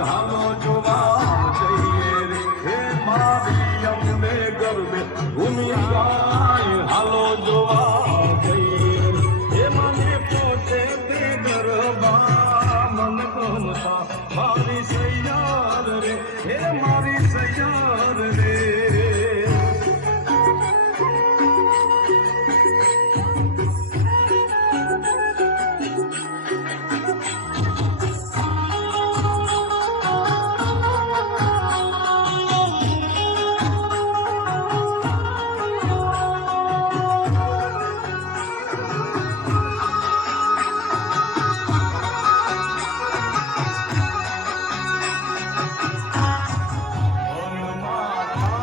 હાલો જોવા જઈએ રે હે મારી અંબે ગરબે ભૂમિ ગાય હાલો જોવા જઈએ હે મને પોતે તે ગરબા મન ગમતા મારી સૈયા